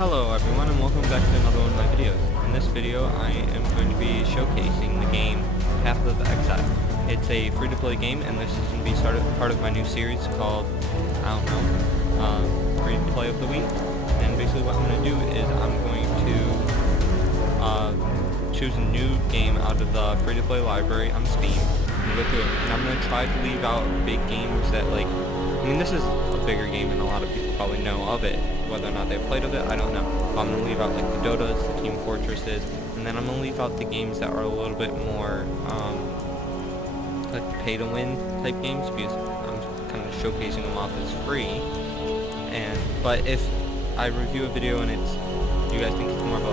Hello everyone and welcome back to another one of my videos. In this video I am going to be showcasing the game Path of Exile. It's a free-to-play game and this is going to be part of my new series called, Free-to-Play of the Week. And basically what I'm going to do is I'm going to choose a new game out of the free-to-play library on Steam and go through it. And I'm going to try to leave out big games that this is a bigger game and a lot of people probably know of it. Whether or not they've played of it, I don't know. But I'm going to leave out like the Dotas, the Team Fortresses, and then I'm going to leave out the games that are a little bit more like pay-to-win type games because I'm kind of showcasing them off as free. But if I review a video and you guys think it's more of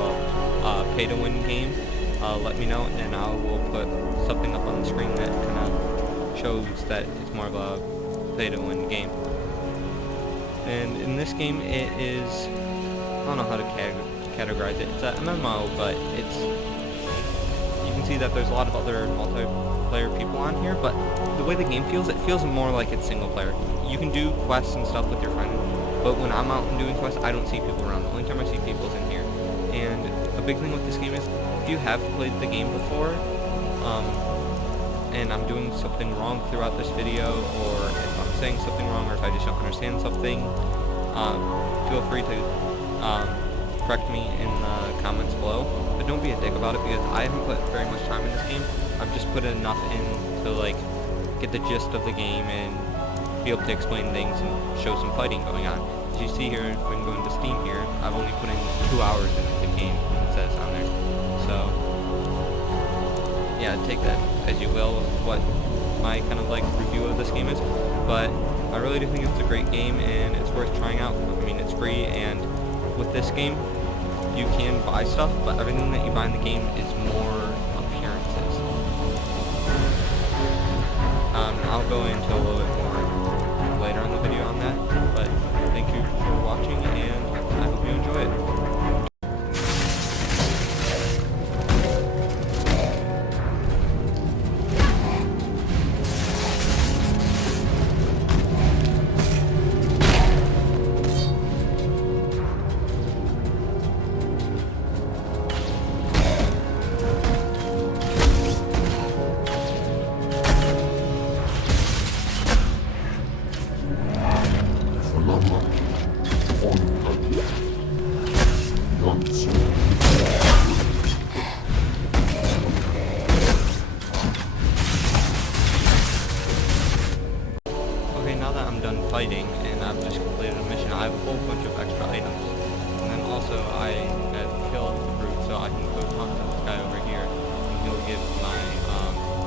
a pay-to-win game, let me know and I will put something up on the screen that kind of shows that it's more of a pay-to-win game. And in this game, it is, I don't know how to categorize it. It's an MMO, but you can see that there's a lot of other multiplayer people on here, but the way the game feels, it feels more like it's single player. You can do quests and stuff with your friend, but when I'm out and doing quests, I don't see people around. The only time I see people is in here. And a big thing with this game is, if you have played the game before, and I'm doing something wrong throughout this video, or if I'm saying something wrong, or if I just don't understand something, feel free to correct me in the comments below. But don't be a dick about it, because I haven't put very much time in this game. I've just put enough in to get the gist of the game and be able to explain things and show some fighting going on. As you see here, when going to Steam here, I've only put in 2 hours into the game, it says on there. So yeah, take that as you will, what my kind of review of this game is, but I really do think it's a great game and it's worth trying out. I mean, it's free, and with this game you can buy stuff, but everything that you buy in the game is more appearances. I'll go into a little bit more later in the video on that, but thank you for watching and I hope you enjoy it. Now that I'm done fighting and I've just completed a mission, I have a whole bunch of extra items. And then also I have killed the brute, so I can go talk to this guy over here and he'll give my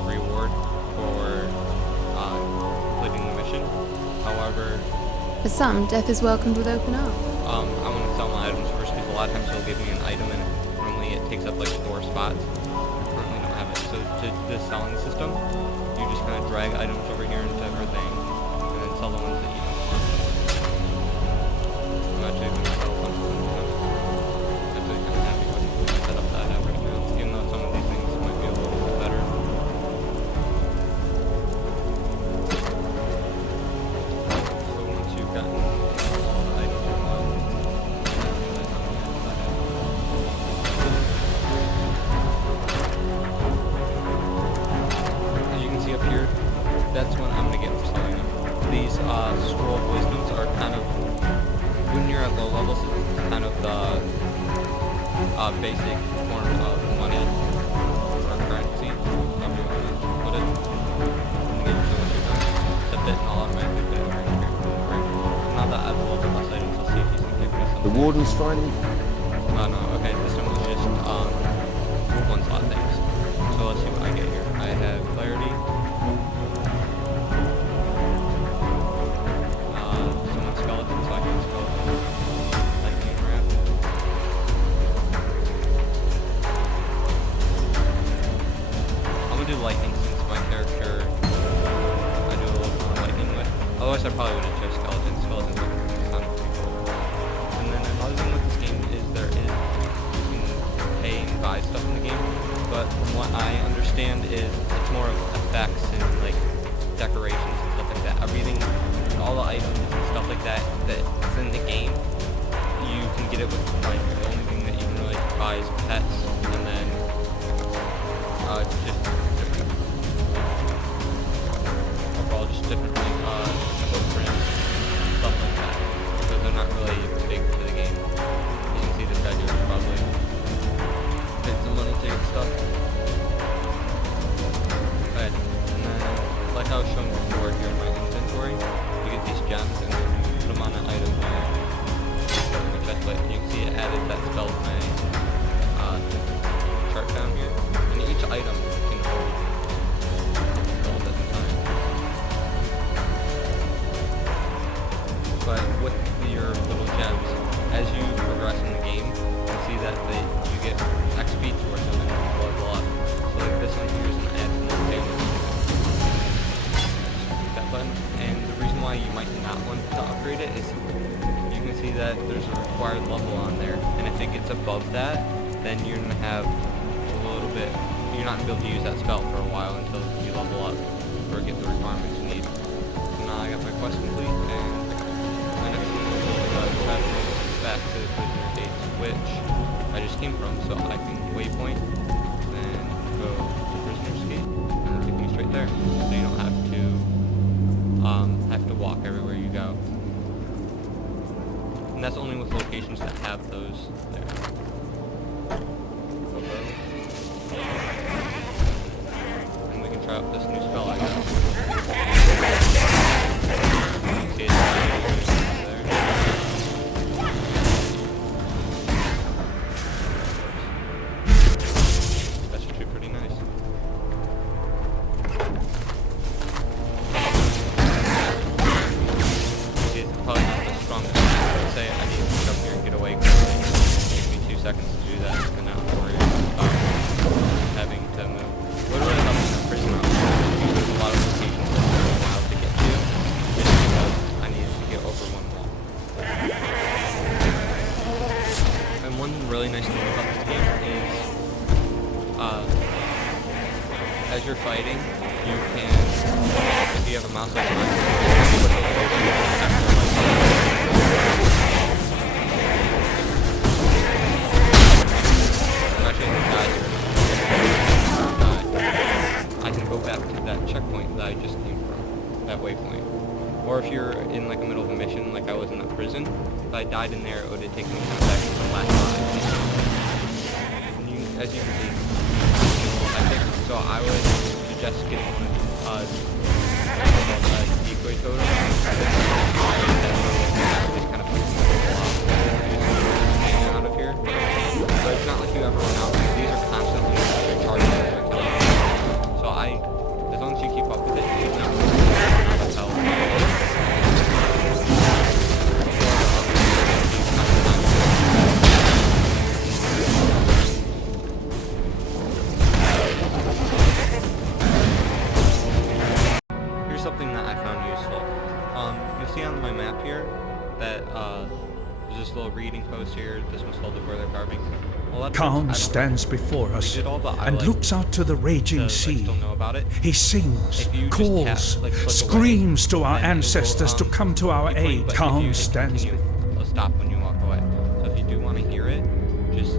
reward for completing the mission. However, for some, death is welcomed with open arms. I want to sell my items first because a lot of times he'll give me an item and normally it takes up 4 spots. I currently don't have it. So to this selling system, you just kind of drag items over here into everything. Sell the ones that you don't want. I'm actually going to sell one of them. I'm actually kind of happy with the setup that I have right now, even though some of these things might be a little bit better. So once you've gotten the items you want, as you can see up here, that's what I'm going to get for selling them. These scroll of wisdoms are kind of, when you're at low levels, it's kind of the basic form of money or currency, however you want to put it. And you get to what you're done, accept it, and I'll automatically put it over here. Great. Now that I've leveled up less items, I'll see if he's going to give me something. The warden's finding. Oh no, okay, this one was just one slot things. So let's see what I get here. I have clarity. Lightning since my character I do a little bit of lightning with. Otherwise I probably wouldn't choose skeletons. Skeletons are kind of pretty cool. And then another thing with this game is there is like the only thing that you can really buy is pets, and then just overall just different footprints, stuff like that. So they're not really big to the game. You can see this guy here is probably paid some money to get stuff. Alright, and then like I was showing before here in my inventory, you get these gems and then you put them on an item here. My chest plate. You can see it added that spell to my chart down here. And each item can hold spells at the time. But with your little gems, as you progress in the game, you see that you get XP towards them and you level up. So like this one here is an add more damage. That button. And the reason why you might not want to upgrade it is you can see that there's a required level on there, and if it gets above that, then you're gonna have a little bit. You're not gonna be able to use that spell for a while until you level up or get the requirements you need. So now I got my quest complete, and my next one is travel back to the prisoner gates, which I just came from, so I can waypoint and go to prisoner's gate, and it'll take me straight there, so you don't have to walk everywhere you go. And that's only with locations that have those there. And we can try out this new spell I got. See it there. That's actually pretty nice. See, it's probably not the strongest. Say I need to get up here and get away quickly. It takes me 2 seconds to do that, and now I'm worried about having to move. What really helps in the prison route is there's a lot of locations that take a while to get to, just because I needed to get over one wall. And one really nice thing about this game is, as you're fighting, you can, if you have a mouse like mine, put the I can go back to that checkpoint that I just came from, that waypoint. Or if you're in like the middle of a mission, like I was in a prison, if I died in there, it would have taken me back to the last time. As you can see, so I would suggest getting decoy totem. Just kind of puts me out of here. But it's not like you ever run out. These are constantly recharging. So as long as you keep up with it, you know that's how. Here's something that I found useful. You'll see on my map here that there's this little reading post here. This one's called the Brother Carving. Calm stands before us and looks out to the raging sea. He sings, calls, screams to our ancestors to come to our aid. Calm stands before us. It'll stop when you walk away. So if you do want to hear it, just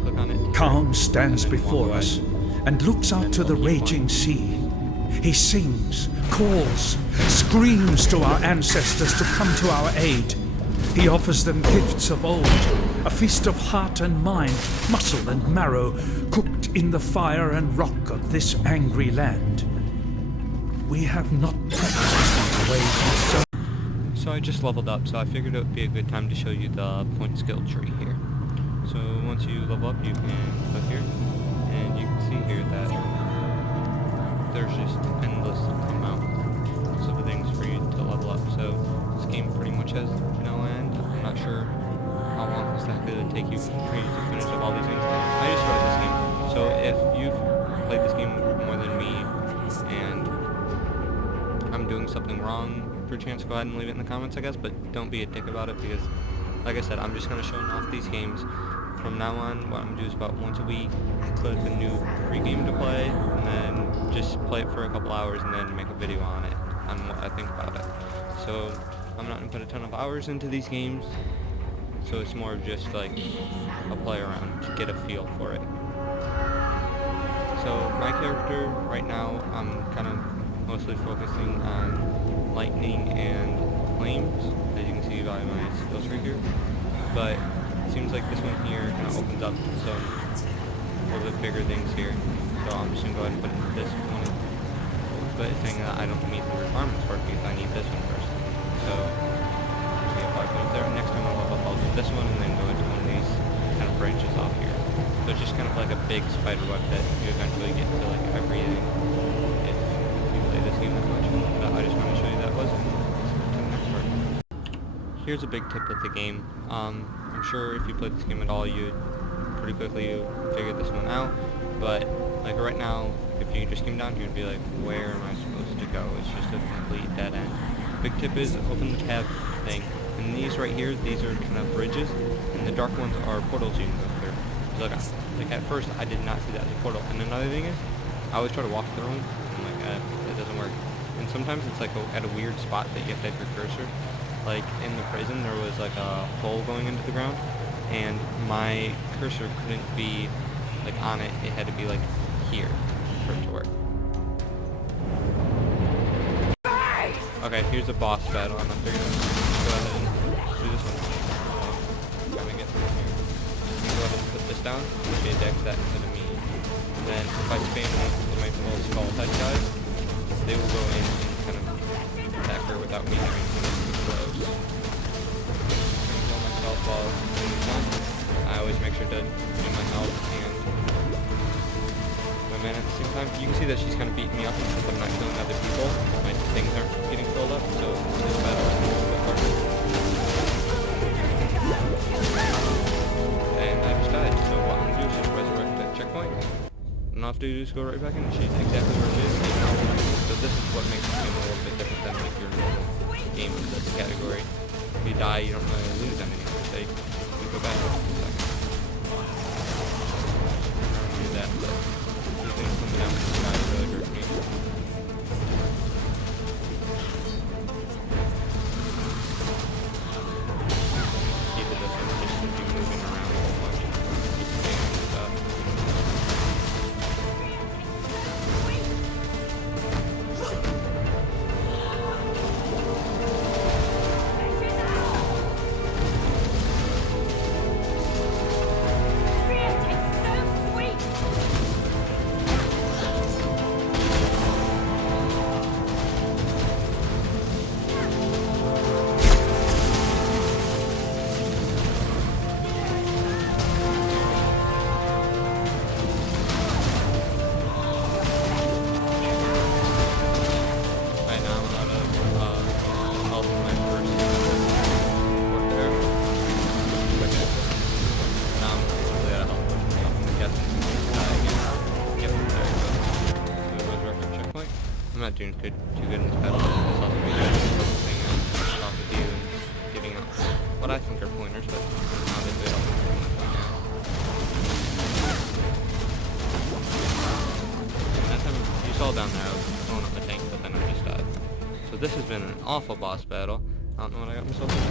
click on it. Calm stands before us and looks out to the raging sea. He sings, calls, screams to our ancestors to come to our aid. He offers them gifts of old, a feast of heart and mind, muscle and marrow, cooked in the fire and rock of this angry land. We have not practiced the ways of so. So I just leveled up, so I figured it would be a good time to show you the point skill tree here. So once you level up, you can click here, and you can see here that there's just endless amounts of things for you to level up. So this game pretty much has no end. I'm not sure how long exactly it would take you for you to finish up all these things. I just started this game, so if you've played this game more than me and I'm doing something wrong, for a chance, go ahead and leave it in the comments, I guess, but don't be a dick about it, because like I said, I'm just going to show off these games. From now on, what I'm going to do is about once a week, click a new free game to play, and then just play it for a couple hours, and then make a video on it, on what I think about it. So, I'm not gonna put a ton of hours into these games, so it's more of just like a play around to get a feel for it. So my character right now, I'm kind of mostly focusing on lightning and flames, as you can see by my skills right here. But it seems like this one here kind of opens up some a little bit bigger things here. So I'm just gonna go ahead and put this one, but it's saying that I don't meet the requirements for it because I need this one first. So just get 5 points there. Next time I'll do this one and then go into one of these kind of branches off here. So it's just kind of like a big spider web that you eventually get to like everything if you play this game that much. But I just want to show you that was it. To the next part. Here's a big tip with the game. I'm sure if you played this game at all, you'd pretty quickly figure this one out. But like right now, if you just came down here, you'd be like, where am I supposed to go? It's just a complete dead end. Big tip is open the tab thing. And these right here, these are kind of bridges, and the dark ones are portals you can go through. So like at first, I did not see that as a portal. And another thing is, I always try to walk through them, and I'm like, it doesn't work. And sometimes it's like at a weird spot that you have to have your cursor. Like in the prison, there was like a hole going into the ground, and my cursor couldn't be like on it. It had to be like here for it to work. Okay, here's a boss battle. I'm not figuring out. Go ahead and do this one. Trying to get through here. I'm gonna go ahead and put this down. She attacks that instead of me. And then if I spam my little skull head guys, they will go in and kind of attack her without me having to move close. I'm gonna heal myself while doing this one. I always make sure to do my health and my mana at the same time. You can see that she's kind of beating me up because I'm not killing other people. My things aren't getting filled up, so this battle is a little bit harder. And I just died, so what I'm going to do is just resurrect that checkpoint. And all I have to do is go right back in. She's exactly where she is. So this is what makes this game a little bit different than like your normal game in this category. If you die, you don't really lose anything. They go back in a second. Do that, but these things coming down from the sky really hurt me. Key to this one is just to be moving around a whole bunch. Keep spamming stuff. I'm not doing too good in this battle. It's also because I'm focusing on talking with you and giving out what I think are pointers, but obviously I don't think they're much right now. And that time you saw down there, I was blowing up the tank, but then I just died. So this has been an awful boss battle. I don't know what I got myself into.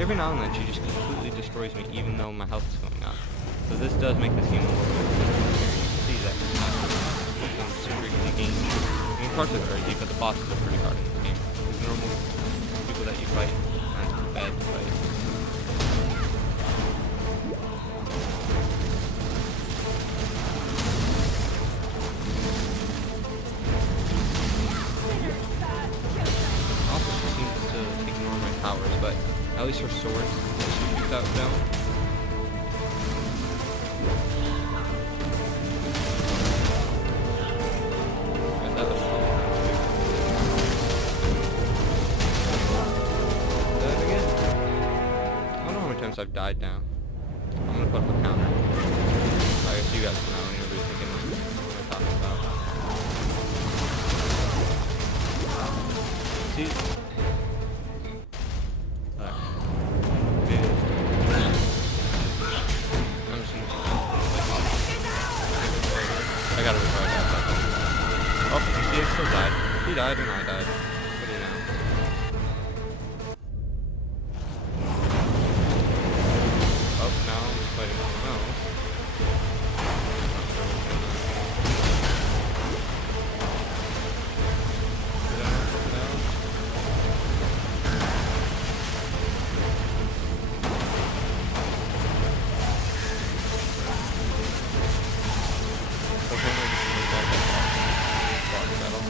Every now and then she just completely destroys me even though my health is going up. So this does make this game a little bit different. You can see that it's not some super easy game. I mean, parts of it are easy, but the bosses are pretty hard in this game. The normal people that you fight aren't too bad to fight. Also, she seems to ignore my powers, but at least her sword that she shoots out down. That was that again? I don't know how many times I've died now. I'm gonna put up a counter. I guess you guys know and you'll be thinking what I'm talking about. See? died and I died. What do you know? Oh, now I'm fighting someone else. Not sure what's going on. Is anyone coming down? So hopefully this is a boss battle.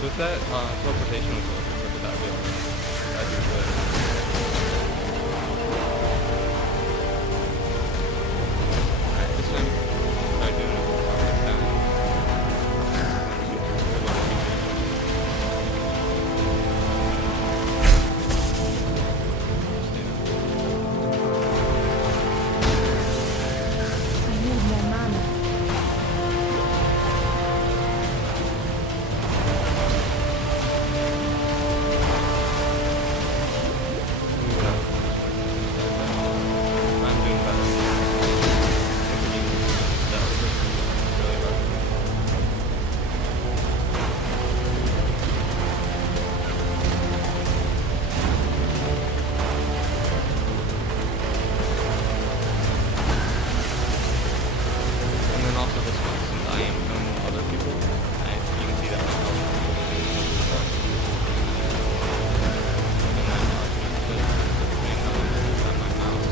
So if that teleportation was a little bit, that would be alright. That'd be good. Alright, this time, try doing it down. I need more mana. I'm doing better. That was really hard. And then also this one, since I am killing other people, you can see that my health is and then I can put the thing on my mouse.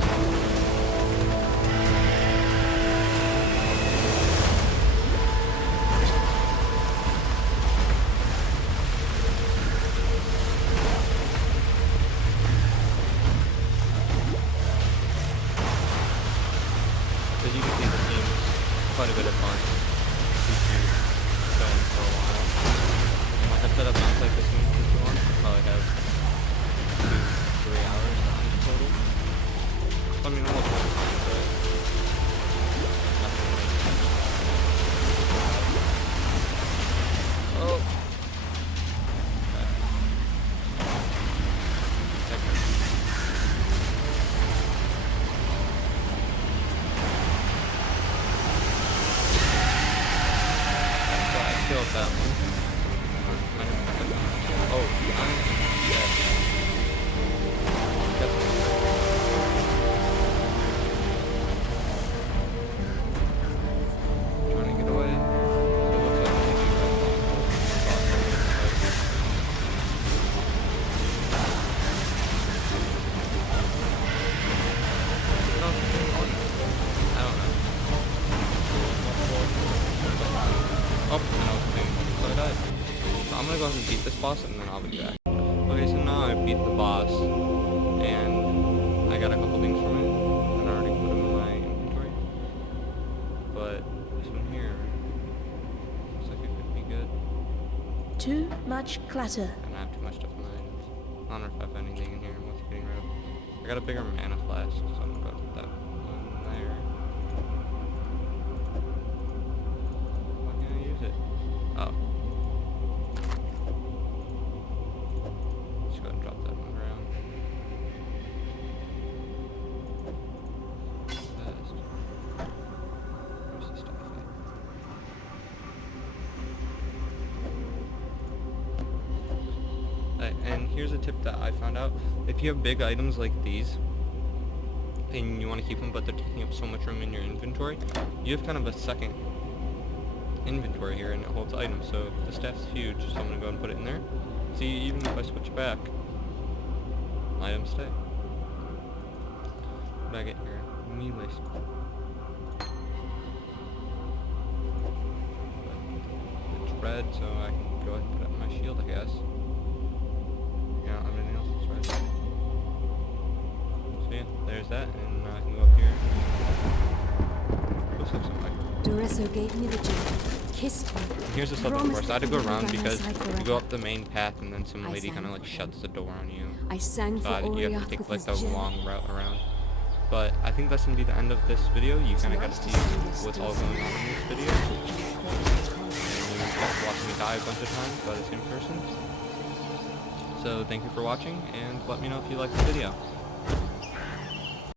As you can see, this game is quite a bit of fun. Keeps you going for a while. And like I said, I've not played this game for too long. I probably have 2-3 hours on total. I mean, I'm looking at time, but nothing like Oh! Okay. Second. So I killed that one. Oh, I'm dead. Trying to get away. So it looks like I'm taking that I don't know. Oh, and I was playing, so I died. So I'm gonna go ahead and beat this boss and then I'll be back. Okay, so now I beat the boss and I got a couple things from it and I already put them in my inventory. But this one here looks like it could be good. Too much clutter. And I have too much stuff in my items. I don't know if I have anything in here worth getting rid of. I got a bigger mana flask, so I'm gonna go put that one there. Why can't I use it? Oh. Just go ahead and drop that on the ground. Best. Where's the stuff at? And here's a tip that I found out. If you have big items like these, and you want to keep them, but they're taking up so much room in your inventory, you have kind of a second inventory here, and it holds items. So the staff's huge, so I'm gonna go and put it in there. See, even if I switch back, items stay. Back at your melee spot. It's red, so I can go ahead and put it on my shield, I guess. Yeah, I don't have anything else that's red. So yeah, there's that, and I can go up here. Looks like something. Doresso gave me the gem, kissed me. And here's the stuff, of course. I had to go around because you go up the main path and then some lady kind of like shuts the door on you. I sang So for you have to Oriath take with like his the gem. long route around. But I think that's gonna be the end of this video. You kind of got to see what's all going on in this video. And you got to watch me die a bunch of times by the same person. So thank you for watching, and let me know if you liked the video.